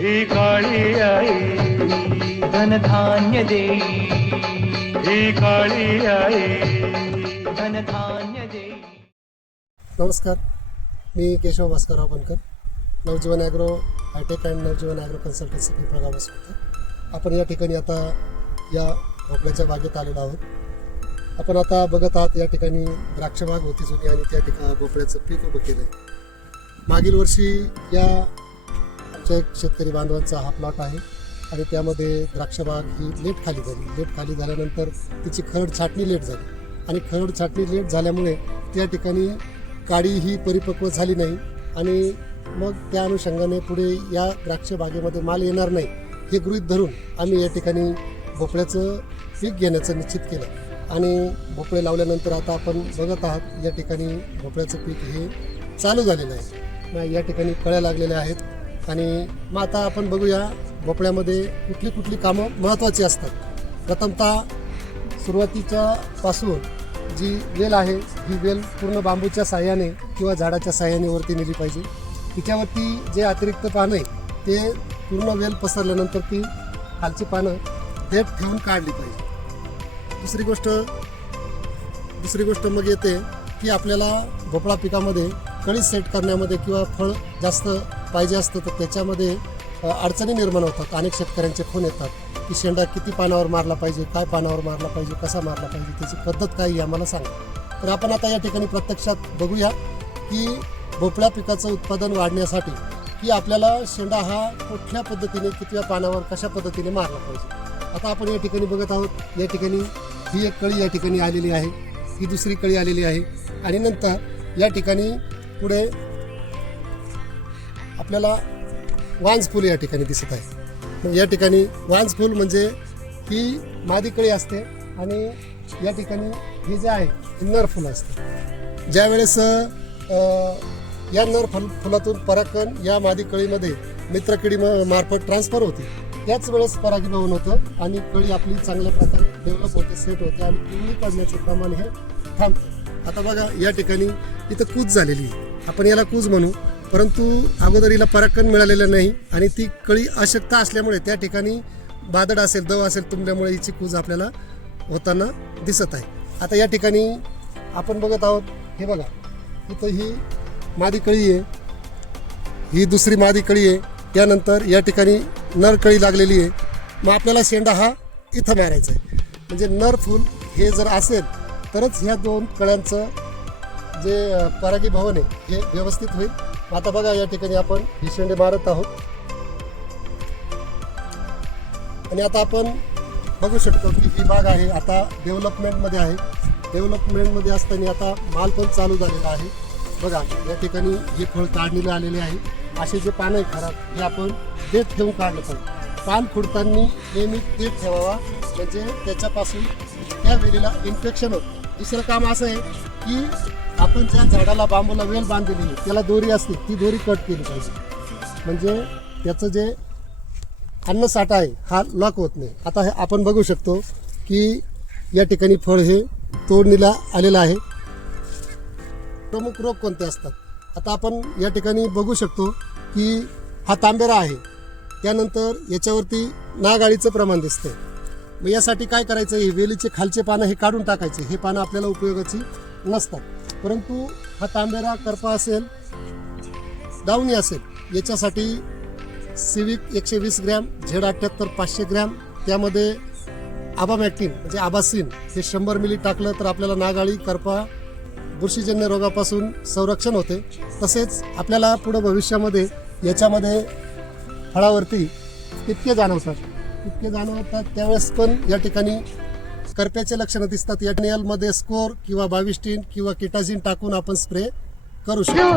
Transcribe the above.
ही काळी आई. धनधान्य देई ही काळी आई. धनधान्य देई नमस्कार. मी Keshav Bhaskarrao Bankar Navjeevan agro hitech and Navjeevan agro consultancy Pimpalgaon होतं आपण या ठिकाणी आता या भोपळ्याच्या बागेत आलेलो आहोत. आपण आता बघत आहात या ठिकाणी द्राक्ष बाग होती जुनी आणि त्या ठिकाणी भोपळ्याचं पीक उभं केलं आहे मागील वर्षी या प्रत्येक शेतकरी बांधवांचा हा प्लॉट आहे. आणि त्यामध्ये द्राक्षबाग ही लेट खाली झाली. लेट खाली झाल्यानंतर तिची खरड छाटणी लेट झाली. आणि खरड छाटणी लेट झाल्यामुळे त्या ठिकाणी काडी ही परिपक्व झाली नाही. आणि मग त्या अनुषंगाने पुढे या द्राक्ष बागेमध्ये माल येणार नाही. हे गृहीत धरून आम्ही या ठिकाणी भोपळ्याचं पीक घेण्याचं निश्चित केलं. आणि भोपळे लावल्यानंतर आता आपण बघत आहात या ठिकाणी भोपळ्याचं पीक हे चालू झालेलं आहे. या ठिकाणी कळ्या लागलेल्या आहेत. आणि मग आता आपण बघूया भोपळ्यामध्ये कुठली कुठली कामं महत्त्वाची असतात. प्रथमतः सुरुवातीच्या पासून जी वेल आहे ही वेल पूर्ण बांबूच्या साह्याने किंवा झाडाच्या साह्याने वरती नेली पाहिजे. तिच्यावरती जे अतिरिक्त पानं आहे ते पूर्ण वेल पसरल्यानंतर ती खालची पानं थेट ठेवून काढली पाहिजे. दुसरी गोष्ट दुसरी गोष्ट मग येते की आपल्याला भोपळा पिकामध्ये कळी सेट करण्यामध्ये किंवा फळ जास्त पाहिजे असतं तर त्याच्यामध्ये अडचणी निर्माण होतात. अनेक शेतकऱ्यांचे फोन येतात. की शेंडा किती पानावर मारला पाहिजे काय पानावर मारला पाहिजे कसा मारला पाहिजे त्याची पद्धत काय आहे आम्हाला सांगा. तर आपण आता या ठिकाणी प्रत्यक्षात बघूया की भोपळ्या पिकाचं उत्पादन वाढण्यासाठी की आपल्याला शेंडा हा कुठल्या पद्धतीने कितव्या पानावर कशा पद्धतीने मारला पाहिजे. आता आपण या ठिकाणी बघत आहोत या ठिकाणी ही एक कळी या ठिकाणी आलेली आहे ही दुसरी कळी आलेली आहे. आणि नंतर या ठिकाणी पुढे आपल्याला वांजफूल या ठिकाणी दिसत आहे. मग या ठिकाणी वांजफूल म्हणजे ही मादी कळी असते आणि या ठिकाणी हे जे आहे हे नर फुलं असते ज्यावेळेस या नर फुल फुलातून परागकण या मादी कळीमध्ये मित्रकिडी म- मार्फत ट्रान्सफर होते. त्याच वेळेस परागीभवन होतं आणि कळी आपली चांगल्या प्रकारे डेव्हलप होते सेट होते आणि पिवळी पडण्याचे प्रमाण हे थांबतं. आता बघा या ठिकाणी इथं कूज झालेली आहे. आपण याला कूज म्हणू. परंतु अगोदर हिला परागकण मिळालेलं नाही आणि ती कळी अशक्त असल्यामुळे त्या ठिकाणी बादड असेल दव असेल तुंबल्यामुळे हिची कूज आपल्याला होताना दिसत आहे. आता या ठिकाणी आपण बघत आहोत हे बघा इथं ही मादी कळी आहे. ही दुसरी मादी कळी आहे. त्यानंतर या ठिकाणी नर कळी लागलेली आहे. मग आपल्याला शेंडा हा इथं मारायचा आहे. म्हणजे नर फूल हे जर असेल तरच ह्या दोन कळ्यांचं जे परागी भवन आहे हे व्यवस्थित होईल. आता बघा या ठिकाणी आपण डिसेंडे मारत आहोत. आणि आता आपण बघू शकतो की ही बाग आहे आता डेव्हलपमेंटमध्ये आहे. डेव्हलपमेंटमध्ये असताना आता माल पण चालू झालेला आहे. बघा या ठिकाणी हे फळ काढलेले आलेले आहे असे जे पानं आहे खराब हे आपण देत ठेवून काढलं पाहिजे. पान खुडताना नेहमी देत ठेवावा. म्हणजे त्याच्यापासून त्या वेळेला इन्फेक्शन होतं. दुसरं काम असं आहे की आपण ज्या झाडाला बांबूला वेल बांधलेली आहे. त्याला दोरी असते ती दोरी कट केली पाहिजे. म्हणजे त्याचं जे अन्नसाठा आहे हा लॉक होत नाही. आता हे आपण बघू शकतो की या ठिकाणी फळ हे तोडणीला आलेलं आहे. प्रमुख रोग कोणते असतात? आता आपण या ठिकाणी बघू शकतो की हा तांबेरा आहे. त्यानंतर याच्यावरती नागाळीचं प्रमाण दिसतंय. मग यासाठी काय करायचं? हे वेलीचे खालचे पानं हे काढून टाकायचे. हे पानं आपल्याला उपयोगाची नसतात. परंतु हा तांबेरा करपा असेल दावणी असेल याच्यासाठी सिविक एकशे वीस ग्रॅम झेड अठ्ठ्याहत्तर पाचशे ग्रॅम त्यामध्ये आबामॅक्टिन म्हणजे आबासिन हे शंभर मिली टाकलं तर आपल्याला नागाळी करपा बुरशीजन्य रोगापासून संरक्षण होते. तसेच आपल्याला पुढं भविष्यामध्ये याच्यामध्ये फळावरती इतके जाणवतात. इतके जाणवतात त्यावेळेस पण या ठिकाणी करप्याचे लक्षणं दिसतात. या मध्ये स्कोर किंवा बाविस्टीन किंवा किटाझिन टाकून आपण स्प्रे करू शकतो.